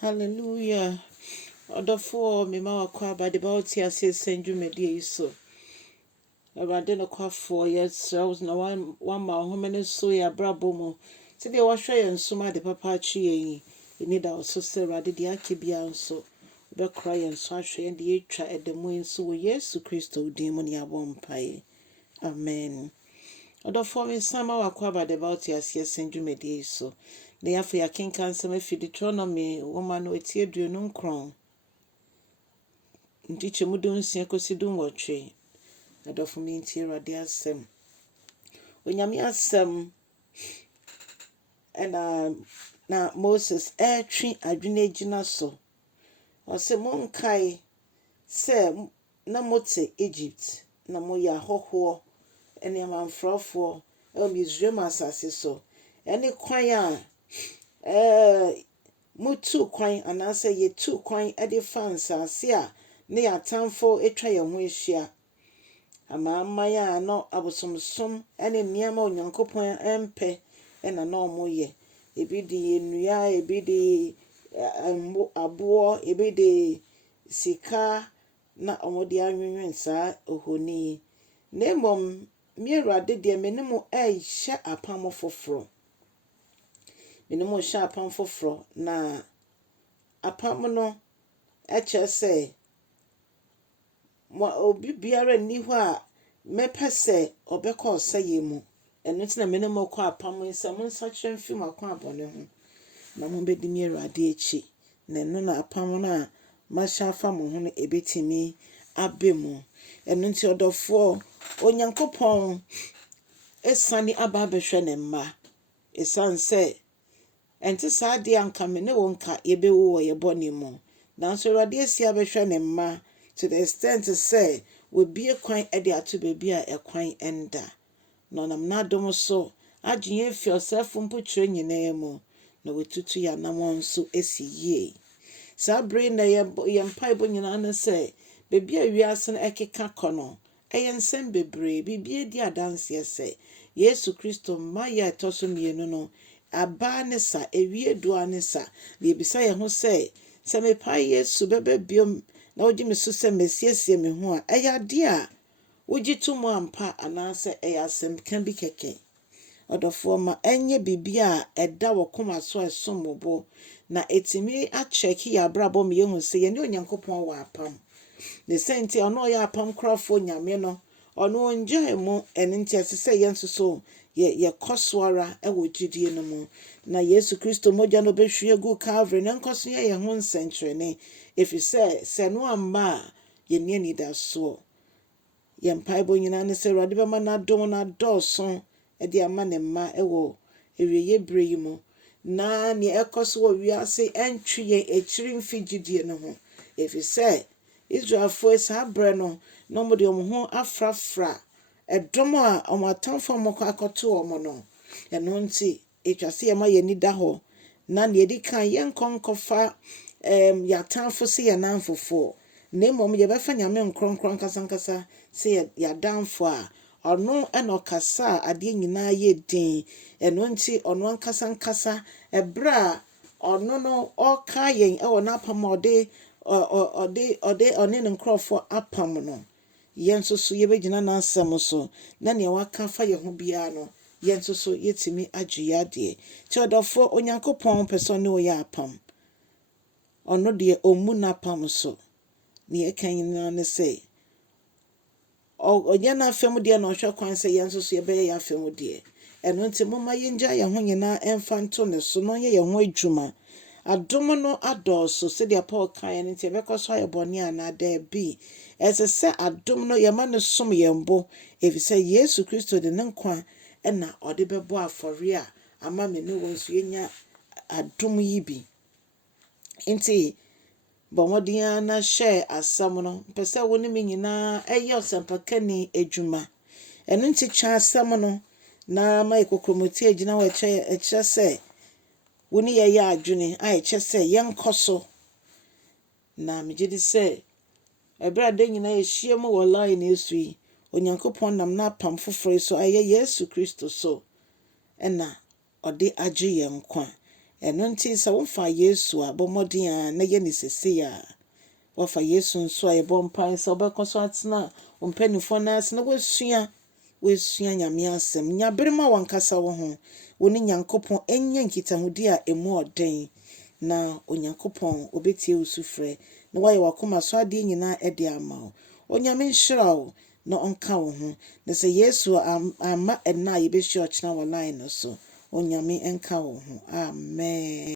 Hallelujah. Odofo me ma wakwa ba de ba oti ase senju medie iso. Awurade no kwafo yesra na wan ma homene so ya brabo mu. Ti de wo hwe ye nsoma de papa achi yin. Eni da oso se awurade de akibia nso. Be kra ye nso ahwe ye de etwa edemu nso wo Yesu Kristo din mu ne abompae. Amen. Odofo me sama wakwa ba de ba oti ase senju medie iso. Ne yafa ya kenkan sama fi Deuteronomy woman no etie duonu nkron. Ntiche mudu nsia kosi du nwotwe. Adofo mi ntie Awurade asem. Onyame asem na Moses twi adwene gina so. O se monkai se na mote Egypt na moya hoho ene amanfrofo e Misraim asase so. Ene kwan a mutu kwan anase ye tu kwan de fansa ase a ne atamfo etwa ye ho ehia. Amamaya no abosomsom ene niama Onyankopɔn empe ena na omoye. Ebi di enua, ebi di abo, ebi di sika na omodi anwenwen sa ohoni. Nemom mi Awurade de menemu hye apam foforo. Menemu hye apam foforo na apam no se obi biara ni ho a mepese obekọ saye mu eno tina menemu kọ apam nsa monsa kyerem fi makọ abone ho na mo bedi mi Awurade echi na eno na apam na masha afa mo ho no ebetimi abemu eno nti odofo Onyankopɔn esani aba behwe ne mma esanse enti saade anka me ne wonka yebewu wo yebone mu nanso Awurade esi abehwe ne mma to the extent to say we be a kwan ede ato baby a kwan enda no nam na dom so agye fi yourself mpotire nyina mu na wetutu ya na wonso esi yie sa brain na ye mpaibo nyina na say baby a wiase na ekeka kono ensem bebre bibie di adanse say Yesu Kristo ma ya etoso mienu no aba ne sa ewie doa ne sa le bisa ye ho say se me pa Yesu bebe biom na oji me so se mesiesie me ho a eyade a oji tumu ampa anase eyasem kan bi keke odofo ma enye bibia eda wokoma so esomobo na etimi a check ya brabo me yehu se ye ne Onyankopɔn wa apam ne senti ono ya apam krafo nyame no ono nje mu enenti asese ye nsoso ye koswara ewo gidie no mu na Yesu Kristo moja no behwie gu Calvary na nkoso ye ho nsenkyerene efise se no amma ye ni da so ye mpaibo nyina ne se Awurade be ma na dom na dɔɔso de ama ne mma ewo ewiye bre yi mu na ne ekoso wo wiase entwi ye ekiri mfi gidie no ho efise Israel fo esa bre no no mo de ho afrafra edom a omatamfo moko akoto omo no eno nti etwase ye ma ye ni da ho na ne edi kan ye nkonkofa ya tanfo se ya nanfofo nemom ye befa nyame nkronkron kasankasa se ya danfo a ono eno kasa ade nyina ye din eno nti ono ankasankasa ebra ono no oka yen e wona apam ode one ne nkrofo apam no yenso so ye begina na ansem so na ne waka fa ye ho bia no yenso so yetimi agye ade ti odofo Onyankopɔn person ne wo ya apam ono de omu na apam so ne ekan na ne say onya na afem de na ohwe kwan say yenso so ye be ya afem de eno nti moma yenja ye ho nyina emfanto ne so no ye ho adwuma adom no adoso se de Paul kan nti e bekoso ayebone ana da bi ese se adom no ye ma ne som yembo efise Yesu Kristo de ne nkwa na ode bebo afori a ama me ne wonso yenya adom yi bi nti bomodian na share asam no pese woni me nyina eye osempakani adwuma eno nti twa asam no na ma ikokromoti agina wa eche se woni ye ya adwene a eche se yenkoso na megidi se ebrade nyina ehie mu wo line esui Onyankopɔn nam na apam foforo so aye Yesu Kristo so ena ode agye ye nkwa ɛno nti sɛ wofa Yesu a bɔmmɔden a na yɛ ne sesei a wafa Yesu nso a yɛbɔ mpae sɛ wobɛkɔ so atena wo mpanimfoɔ no ase na woasua Nyame asɛm. Nyabere ma wankasa wo ho wo ne Nyankopɔn ɛnyɛ nkitahodi a ɛmu ɔden na Onyankopɔn obɛtie wo sufrɛ na wayɛ wakoma so adeɛ nyinaa ɛde ama wo. Onyame nhyira wo na ɔnka wo ho na sɛ Yesu ama ɛna a yɛbɛhyia ɔkyena wɔ line no so Onyame ɛnka wo ho. Amen.